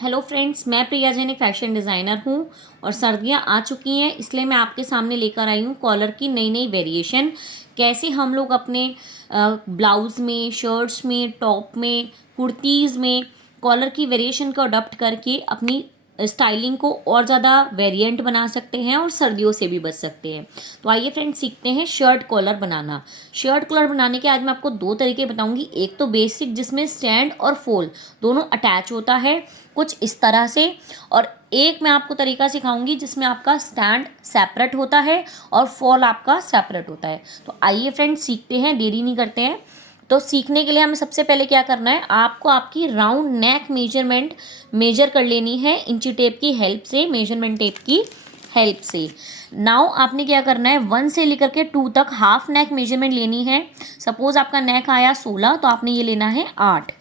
Hello friends, मैं प्रिया जैन एक fashion designer हूँ और सर्दियाँ आ चुकी हैं, इसलिए मैं आपके सामने लेकर आई हूँ कॉलर की नई नई वेरिएशन। कैसे हम लोग अपने ब्लाउज़ में, शर्ट्स में, टॉप में, कुर्तीज़ में कॉलर की वेरिएशन को अडॉप्ट करके अपनी स्टाइलिंग को और ज़्यादा वेरिएंट बना सकते हैं और सर्दियों से भी बच सकते हैं। तो आइए फ्रेंड्स, सीखते हैं शर्ट कॉलर बनाना। शर्ट कॉलर बनाने के आज मैं आपको दो तरीके बताऊंगी। एक तो बेसिक, जिसमें स्टैंड और फोल दोनों अटैच होता है कुछ इस तरह से, और एक मैं आपको तरीका सिखाऊंगी जिसमें आपका स्टैंड सेपरेट होता है और फॉल आपका सेपरेट होता है। तो आइए फ्रेंड्स, सीखते हैं, देरी नहीं करते हैं। तो सीखने के लिए हमें सबसे पहले क्या करना है, आपको आपकी राउंड नेक मेजरमेंट मेजर कर लेनी है इंची टेप की हेल्प से, मेजरमेंट टेप की हेल्प से। नाउ आपने क्या करना है, 1 से लेकर के 2 तक हाफ नेक मेजरमेंट लेनी है। सपोज आपका नेक आया 16, तो आपने ये लेना है 8।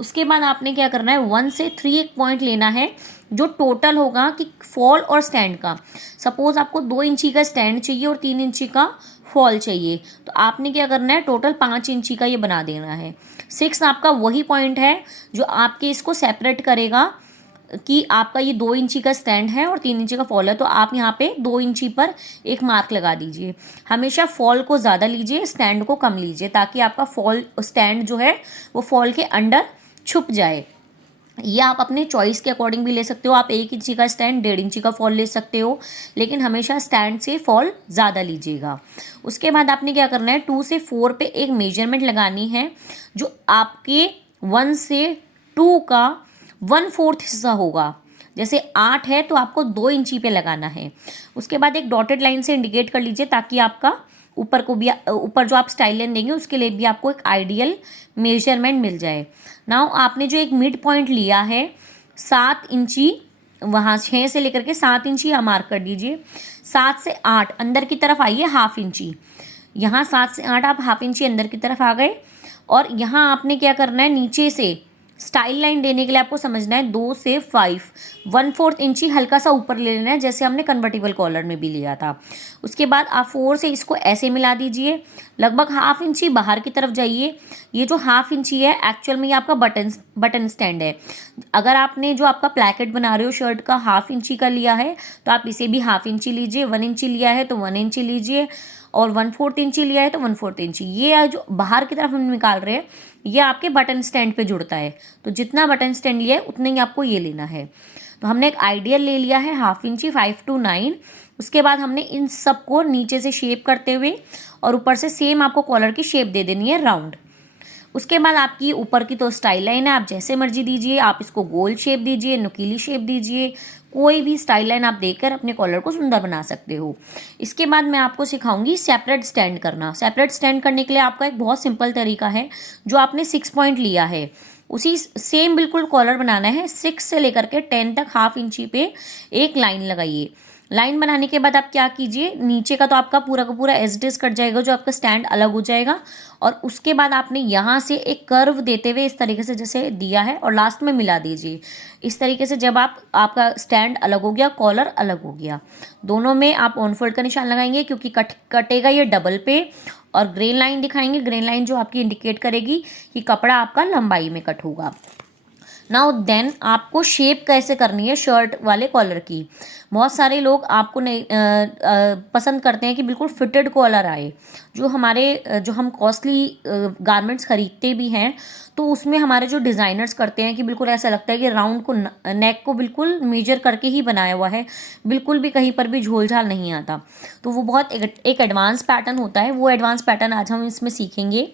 उसके बाद आपने क्या करना है, 1 से 3 एक पॉइंट लेना है जो टोटल होगा कि फॉल और स्टैंड का। सपोज आपको 2 इंची का स्टैंड चाहिए और 3 इंची का फॉल चाहिए, तो आपने क्या करना है, टोटल 5 इंची का ये बना देना है। 6 आपका वही पॉइंट है जो आपके इसको सेपरेट करेगा कि आपका ये 2 इंची का स्टैंड है और 3 इंची का फॉल है, तो आप यहाँ पे 2 इंची पर एक मार्क लगा दीजिए। हमेशा फॉल को ज़्यादा लीजिए, स्टैंड को कम लीजिए, ताकि आपका फॉल स्टैंड जो है वो फॉल के अंडर छुप जाए। ये आप अपने चॉइस के अकॉर्डिंग भी ले सकते हो। आप 1 इंची का स्टैंड, 1.5 इंची का फॉल ले सकते हो, लेकिन हमेशा स्टैंड से फॉल ज़्यादा लीजिएगा। उसके बाद आपने क्या करना है, 2 से 4 पे एक मेजरमेंट लगानी है जो आपके 1 से 2 का 1/4 हिस्सा होगा। जैसे 8 है तो आपको 2 इंची पे लगाना है। उसके बाद एक डॉटेड लाइन से इंडिकेट कर लीजिए, ताकि आपका ऊपर को भी, ऊपर जो आप स्टाइल लाइन देंगे उसके लिए भी आपको एक आइडियल मेजरमेंट मिल जाए। नाउ आपने जो एक मिड पॉइंट लिया है 7 इंची, वहाँ 6 से लेकर के 7 इंची आप मार्क कर दीजिए। 7 से 8 अंदर की तरफ आइए हाफ इंची। यहाँ 7 से 8 आप हाफ इंची अंदर की तरफ आ गए, और यहाँ आपने क्या करना है, नीचे से स्टाइल लाइन देने के लिए आपको समझना है 2 से 5 1/4 इंची हल्का सा ऊपर ले लेना है, जैसे हमने कन्वर्टेबल कॉलर में भी लिया था। उसके बाद आप 4 से इसको ऐसे मिला दीजिए, लगभग हाफ इंची बाहर की तरफ जाइए। ये जो हाफ इंची है एक्चुअल में ये आपका बटन स्टैंड है। अगर आपने जो आपका प्लैकेट बना रहे हो शर्ट का हाफ इंची का लिया है, तो आप इसे भी हाफ इंची लीजिए। 1 इंची लिया है तो 1 इंची लीजिए, और 1/4 इंची लिया है तो 1/4 इंची। ये जो बाहर की तरफ हम निकाल रहे हैं, ये आपके बटन स्टैंड पे जुड़ता है, तो जितना बटन स्टैंड लिया है उतने ही आपको ये लेना है। तो हमने एक आइडियल ले लिया है हाफ इंची, 5 to 9। उसके बाद हमने इन सबको नीचे से शेप करते हुए और ऊपर से सेम आपको कॉलर की शेप दे देनी है, राउंड। उसके बाद आपकी ऊपर की तो स्टाइल लाइन है, आप जैसे मर्जी दीजिए। आप इसको गोल शेप दीजिए, नुकीली शेप दीजिए, कोई भी स्टाइल लाइन आप देकर अपने कॉलर को सुंदर बना सकते हो। इसके बाद मैं आपको सिखाऊंगी सेपरेट स्टैंड करना। सेपरेट स्टैंड करने के लिए आपका एक बहुत सिंपल तरीका है। जो आपने 6 पॉइंट लिया है उसी सेम बिल्कुल कॉलर बनाना है। 6 से लेकर के 10 तक हाफ इंची पे एक लाइन लगाइए। लाइन बनाने के बाद आप क्या कीजिए, नीचे का तो आपका पूरा का पूरा एज इट इज कट जाएगा, जो आपका स्टैंड अलग हो जाएगा। और उसके बाद आपने यहाँ से एक कर्व देते हुए इस तरीके से जैसे दिया है, और लास्ट में मिला दीजिए। इस तरीके से जब आपका स्टैंड अलग हो गया, कॉलर अलग हो गया, दोनों में आप ऑन फोल्ड का निशान लगाएंगे, क्योंकि कटेगा ये डबल पे। और ग्रेन लाइन दिखाएंगे, ग्रेन लाइन जो आपकी इंडिकेट करेगी कि कपड़ा आपका लंबाई में कट होगा। नाउ देन आपको शेप कैसे करनी है शर्ट वाले कॉलर की। बहुत सारे लोग आपको नहीं पसंद करते हैं कि बिल्कुल फिटेड कॉलर आए। जो हम कॉस्टली गारमेंट्स खरीदते भी हैं, तो उसमें हमारे जो डिज़ाइनर्स करते हैं कि बिल्कुल ऐसा लगता है कि राउंड को, नेक को बिल्कुल मेजर करके ही बनाया हुआ है, बिल्कुल भी कहीं पर भी झोल झाल नहीं आता। तो वो बहुत एक एडवांस पैटर्न होता है। वो एडवांस पैटर्न आज हम इसमें सीखेंगे।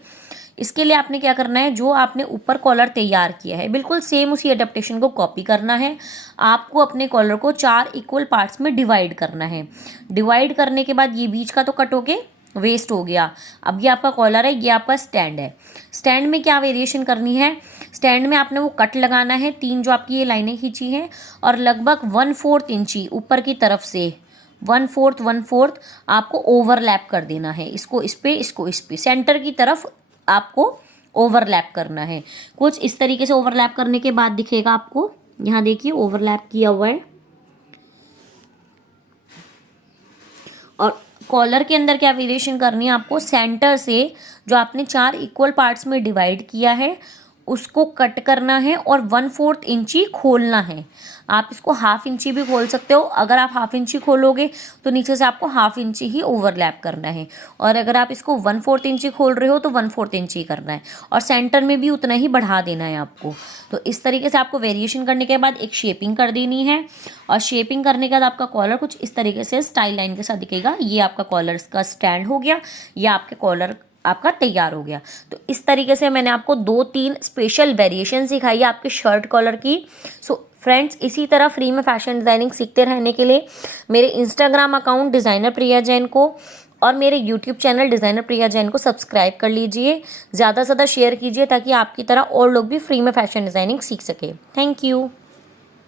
इसके लिए आपने क्या करना है, जो आपने ऊपर कॉलर तैयार किया है बिल्कुल सेम उसी एडेप्टेशन को कॉपी करना है। आपको अपने कॉलर को 4 इक्वल पार्ट्स में डिवाइड करना है। डिवाइड करने के बाद ये बीच का तो कट हो के वेस्ट हो गया। अब ये आपका कॉलर है, ये आपका स्टैंड है। स्टैंड में क्या वेरिएशन करनी है, स्टैंड में आपने वो कट लगाना है, 3 जो आपकी ये लाइनें खींची हैं, और लगभग 1/4 इंची ऊपर की तरफ से 1/4 आपको ओवरलैप कर देना है। इसको इस पे सेंटर की तरफ आपको ओवरलैप करना है। कुछ इस तरीके से ओवरलैप करने के बाद दिखेगा आपको, यहाँ देखिए ओवरलैप किया हुआ है। और कॉलर के अंदर क्या वेरिएशन करनी है आपको, सेंटर से जो आपने 4 इक्वल पार्ट्स में डिवाइड किया है उसको कट करना है और 1/4 इंची खोलना है। आप इसको 1/2 इंची भी खोल सकते हो। अगर आप 1/2 इंची खोलोगे तो नीचे से आपको 1/2 इंची ही ओवरलैप करना है, और अगर आप इसको 1/4 इंची खोल रहे हो तो 1/4 इंची करना है, और सेंटर में भी उतना ही बढ़ा देना है आपको। तो इस तरीके से आपको वेरिएशन करने के बाद एक शेपिंग कर देनी है, और शेपिंग करने के बाद आपका कॉलर कुछ इस तरीके से स्टाइल लाइन के साथ दिखेगा। ये आपका कॉलर का स्टैंड हो गया, या आपके कॉलर आपका तैयार हो गया। तो इस तरीके से मैंने आपको 2-3 स्पेशल वेरिएशन सिखाई है आपके शर्ट कॉलर की। सो फ्रेंड्स, इसी तरह फ्री में फैशन डिज़ाइनिंग सीखते रहने के लिए मेरे इंस्टाग्राम अकाउंट डिज़ाइनर प्रिया जैन को और मेरे यूट्यूब चैनल डिज़ाइनर प्रिया जैन को सब्सक्राइब कर लीजिए। ज़्यादा से ज़्यादा शेयर कीजिए ताकि आपकी तरह और लोग भी फ्री में फैशन डिज़ाइनिंग सीख सके। Thank you.